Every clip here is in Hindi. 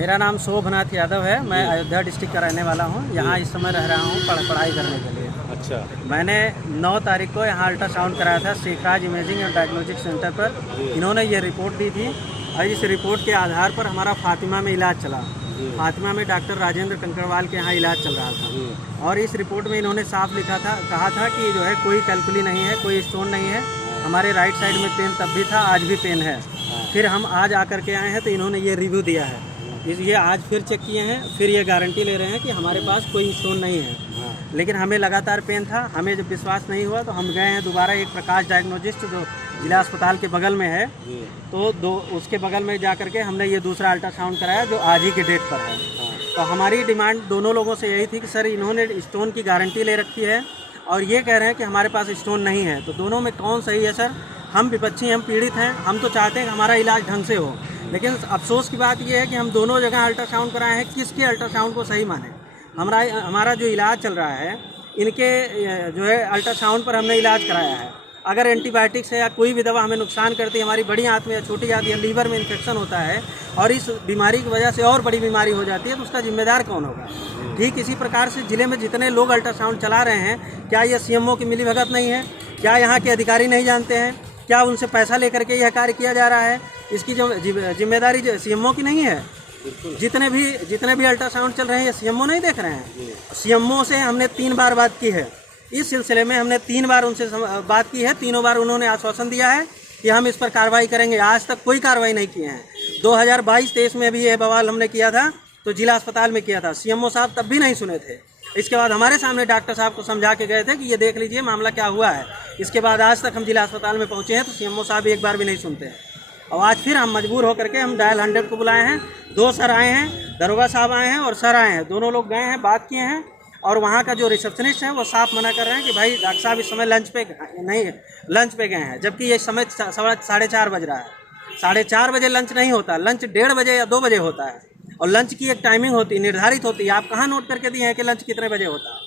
मेरा नाम शोभनाथ यादव है। मैं अयोध्या डिस्ट्रिक्ट का रहने वाला हूँ। यहाँ इस समय रह रहा हूँ पढ़ाई करने के लिए। अच्छा। मैंने 9 तारीख को यहाँ अल्ट्रासाउंड कराया था शेखराज इमेजिंग एंड डायग्नोस्टिक सेंटर पर। इन्होंने ये रिपोर्ट दी थी और इस रिपोर्ट के आधार पर हमारा फातिमा में इलाज चला। फातिमा में डॉक्टर राजेंद्र कंकड़वाल के यहाँ इलाज चल रहा था और इस रिपोर्ट में इन्होंने साफ कहा था कि जो है कोई कैलकुली नहीं है, कोई स्टोन नहीं है। हमारे राइट साइड में पेन तब भी था, आज भी पेन है। फिर हम आज आकर के आए हैं तो इन्होंने ये रिव्यू दिया है। ये आज फिर चेक किए हैं, फिर ये गारंटी ले रहे हैं कि हमारे पास कोई स्टोन नहीं है। लेकिन हमें लगातार पेन था। हमें जब विश्वास नहीं हुआ तो हम गए हैं दोबारा एक प्रकाश डायग्नोस्टिस्ट जो जिला अस्पताल के बगल में है, तो उसके बगल में जा करके हमने ये दूसरा अल्ट्रासाउंड कराया जो आज ही के डेट पर है। तो हमारी डिमांड दोनों लोगों से यही थी कि सर इन्होंने स्टोन की गारंटी ले रखी है और ये कह रहे हैं कि हमारे पास स्टोन नहीं है, तो दोनों में कौन सही है सर? हम विपक्षी, हम पीड़ित हैं। हम तो चाहते हैं कि हमारा इलाज ढंग से हो, लेकिन अफसोस की बात यह है कि हम दोनों जगह अल्ट्रासाउंड कराए हैं। किसके अल्ट्रासाउंड को सही माने? हमारा जो इलाज चल रहा है इनके जो है अल्ट्रासाउंड पर हमने इलाज कराया है। अगर एंटीबायोटिक से या कोई भी दवा हमें नुकसान करती है, हमारी बड़ी आंत में या छोटी आंत या लीवर में इन्फेक्शन होता है और इस बीमारी की वजह से और बड़ी बीमारी हो जाती है, तो उसका जिम्मेदार कौन होगा? ठीक इसी प्रकार से जिले में जितने लोग अल्ट्रासाउंड चला रहे हैं, क्या ये सीएमओ की मिलीभगत नहीं है? क्या यहाँ के अधिकारी नहीं जानते हैं? क्या उनसे पैसा लेकर के यह कार्य किया जा रहा है? इसकी जो जिम्मेदारी सीएमओ की नहीं है? जितने भी अल्ट्रासाउंड चल रहे हैं ये सीएमओ नहीं देख रहे हैं? सीएमओ से हमने 3 बार बात की है। इस सिलसिले में हमने 3 बार उनसे बात की है। तीनों बार उन्होंने आश्वासन दिया है कि हम इस पर कार्रवाई करेंगे। आज तक कोई कार्रवाई नहीं किए हैं। 2022-23 में भी ये बवाल हमने किया था तो जिला अस्पताल में किया था। सीएमओ साहब तब भी नहीं सुने थे। इसके बाद हमारे सामने डॉक्टर साहब को समझा के गए थे कि ये देख लीजिए मामला क्या हुआ है। इसके बाद आज तक हम जिला अस्पताल में पहुँचे हैं तो सीएमओ साहब एक बार भी नहीं सुनते हैं। और आज फिर हम मजबूर होकर के हम डायल 100 को बुलाए हैं। 2 सर आए हैं, दरोगा साहब आए हैं और सर आए हैं। दोनों लोग गए हैं, बात किए हैं और वहाँ का जो रिसेप्शनिस्ट है वो साफ मना कर रहे हैं कि भाई डॉक्टर साहब इस समय लंच पे गए हैं, जबकि ये समय 4:30 बज रहा है। 4:30 बजे लंच नहीं होता, लंच 1:30 बजे या 2 बजे होता है और लंच की एक टाइमिंग होती है, निर्धारित होती है। आप कहाँ नोट करके दिए हैं कि लंच कितने बजे होता है?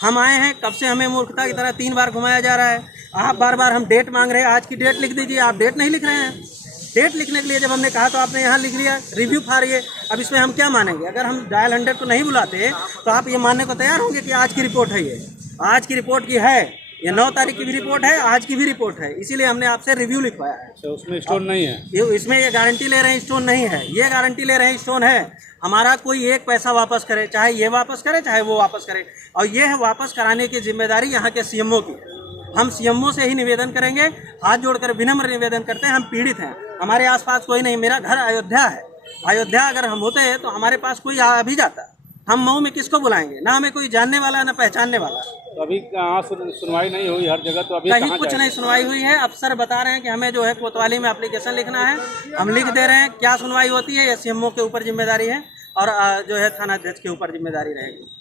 हम आए हैं, कब से हमें मूर्खता की तरह 3 बार घुमाया जा रहा है। आप बार हम डेट मांग रहे हैं, आज की डेट लिख दीजिए। आप डेट नहीं लिख रहे हैं। डेट लिखने के लिए जब हमने कहा तो आपने यहाँ लिख लिया रिव्यू फॉर ये। अब इसमें हम क्या मानेंगे? अगर हम डायल 100 को नहीं बुलाते तो आप ये मानने को तैयार होंगे कि आज की रिपोर्ट है, ये आज की रिपोर्ट की है, ये 9 तारीख की भी रिपोर्ट है, आज की भी रिपोर्ट है। इसीलिए हमने आपसे रिव्यू लिखवाया है। तो उसमें स्टोन नहीं है? इसमें ये गारंटी ले रहे हैं स्टोन नहीं है, ये गारंटी ले रहे हैं स्टोन है। हमारा कोई एक पैसा वापस करे, चाहे ये वापस करे चाहे वो वापस करे, और ये है वापस कराने की जिम्मेदारी यहाँ के सीएमओ की है। हम सीएमओ से ही निवेदन करेंगे, हाथ जोड़कर विनम्र निवेदन करते हैं। हम पीड़ित हैं, हमारे आसपास कोई नहीं। मेरा घर अयोध्या है। अयोध्या अगर हम होते हैं तो हमारे पास कोई आ भी जाता। हम मऊ में किसको बुलाएंगे? ना हमें कोई जानने वाला ना पहचानने वाला। तो अभी कहाँ सुनवाई नहीं हुई हर जगह? तो अभी कहीं कुछ नहीं सुनवाई हुई है। अफसर बता रहे हैं कि हमें जो है कोतवाली में एप्लीकेशन लिखना है, हम लिख दे रहे हैं। क्या सुनवाई होती है ये सीएमओ के ऊपर जिम्मेदारी है और जो है थानाध्यक्ष के ऊपर जिम्मेदारी रहेगी।